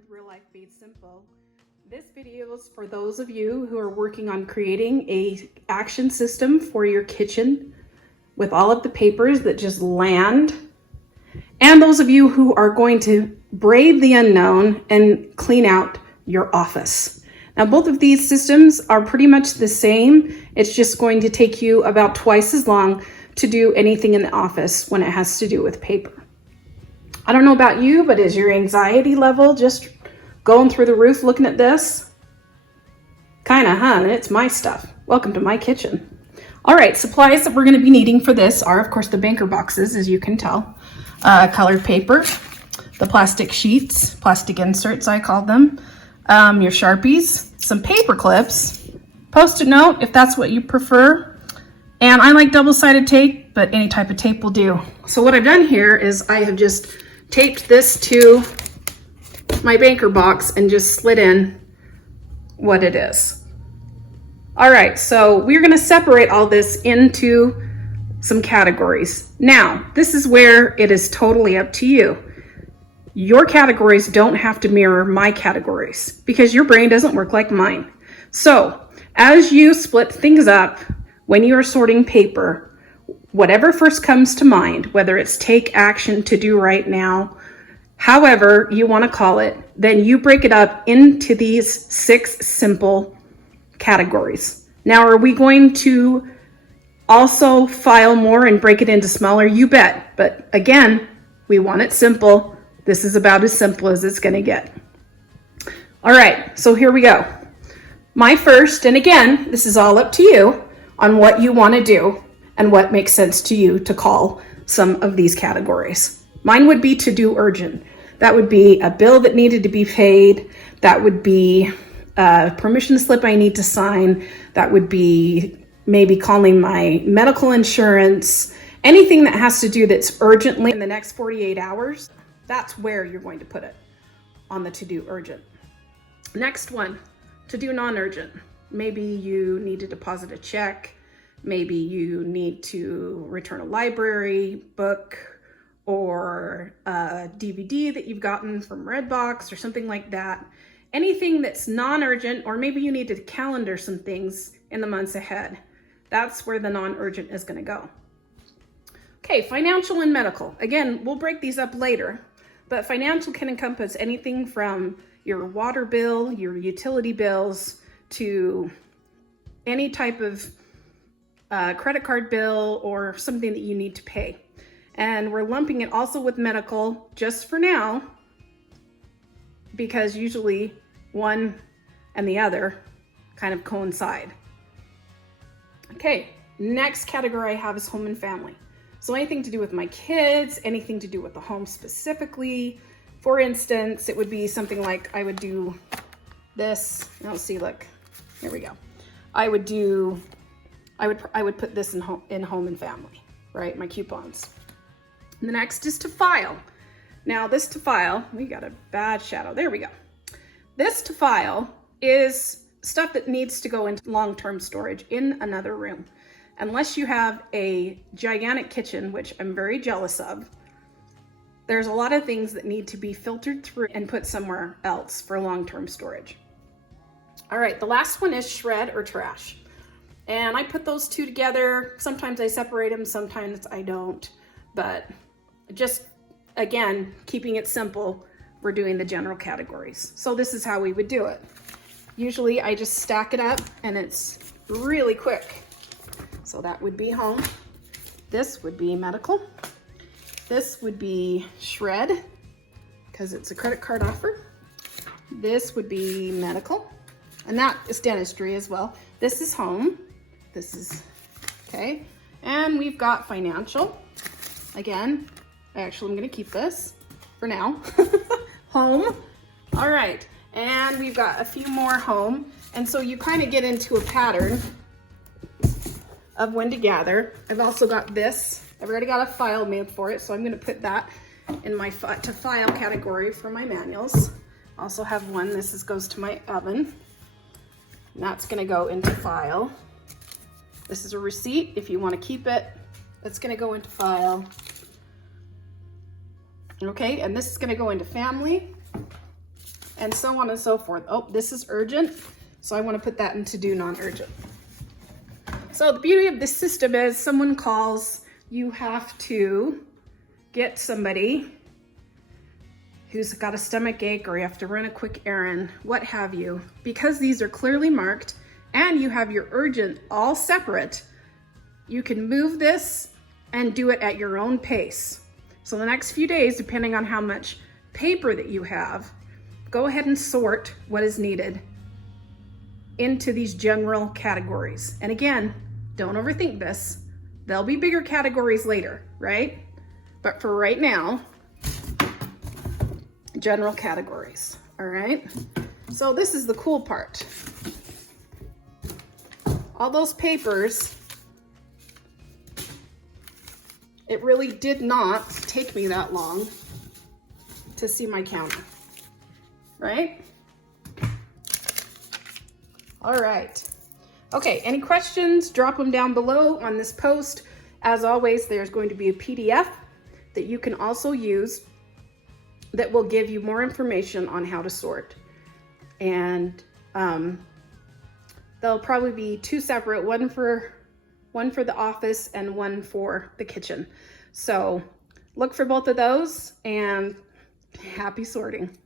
with Real Life Made Simple. This video is for those of you who are working on creating a action system for your kitchen with all of the papers that just land, and those of you who are going to brave the unknown and clean out your office. Now, both of these systems are pretty much the same. It's just going to take you about twice as long to do anything in the office when it has to do with paper. I don't know about you, but is your anxiety level just going through the roof looking at this? Kinda, huh? It's my stuff. Welcome to my kitchen. All right, supplies that we're going to be needing for this are, of course, the banker boxes, as you can tell, colored paper, the plastic sheets, plastic inserts, I call them, your Sharpies, some paper clips, Post-it note if that's what you prefer, and I like double-sided tape, but any type of tape will do. So what I've done here is I have just taped this to my banker box and just slid in what it is. All right, so we're going to separate all this into some categories. Now, this is where it is totally up to you. Your categories don't have to mirror my categories because your brain doesn't work like mine. So as you split things up, when you are sorting paper, whatever first comes to mind, whether it's take action to do right now, however you want to call it, then you break it up into these 6 simple categories. Now, are we going to also file more and break it into smaller? You bet. But again, we want it simple. This is about as simple as it's going to get. All right, so here we go. My first, and again, this is all up to you on what you want to do and what makes sense to you to call some of these categories. Mine would be to do urgent. That would be a bill that needed to be paid. That would be a permission slip I need to sign. That would be maybe calling my medical insurance. Anything that has to do that's urgently in the next 48 hours, that's where you're going to put it on the to-do urgent. Next one, to do non-urgent. Maybe you need to deposit a check. Maybe you need to return a library book or a DVD that you've gotten from Redbox or something like that. Anything that's non-urgent, or maybe you need to calendar some things in the months ahead. That's where the non-urgent is going to go. Okay, financial and medical. Again, we'll break these up later, but financial can encompass anything from your water bill, your utility bills, to any type of credit card bill or something that you need to pay. And we're lumping it also with medical just for now, because usually one and the other kind of coincide. Okay, next category I have is home and family. So anything to do with my kids, anything to do with the home specifically. For instance, it would be something like I would do this. Now see, look, here we go. I would put this in home and family, right? My coupons. And the next is to file. Now this to file, we got a bad shadow. There we go. This to file is stuff that needs to go into long-term storage in another room. Unless you have a gigantic kitchen, which I'm very jealous of, there's a lot of things that need to be filtered through and put somewhere else for long-term storage. All right, the last one is shred or trash. And I put those two together. Sometimes I separate them, sometimes I don't. But just, again, keeping it simple, we're doing the general categories. So this is how we would do it. Usually I just stack it up and it's really quick. So that would be home. This would be medical. This would be shred, because it's a credit card offer. This would be medical, and that is dentistry as well. This is home. This is, okay. And we've got financial. Again, actually I'm gonna keep this for now. Home. All right, and we've got a few more home. And so you kind of get into a pattern of when to gather. I've also got this. I've already got a file made for it, so I'm going to put that in my to file category for my manuals. I also have one. This goes to my oven. And that's going to go into file. This is a receipt. If you want to keep it, that's going to go into file. Okay, and this is going to go into family. and so on and so forth. Oh, this is urgent, so I want to put that into do non-urgent. So the beauty of this system is someone calls, you have to get somebody who's got a stomach ache, or you have to run a quick errand, what have you. Because these are clearly marked and you have your urgent all separate, you can move this and do it at your own pace. So the next few days, depending on how much paper that you have, go ahead and sort what is needed into these general categories. And again, don't overthink this. There'll be bigger categories later, right? But for right now, general categories, all right? So this is the cool part. All those papers, it really did not take me that long to see my counter, right? All right. Okay, any questions, drop them down below on this post. As always, there's going to be a PDF that you can also use that will give you more information on how to sort. And there'll probably be two separate, one for the office and one for the kitchen. So look for both of those, and happy sorting.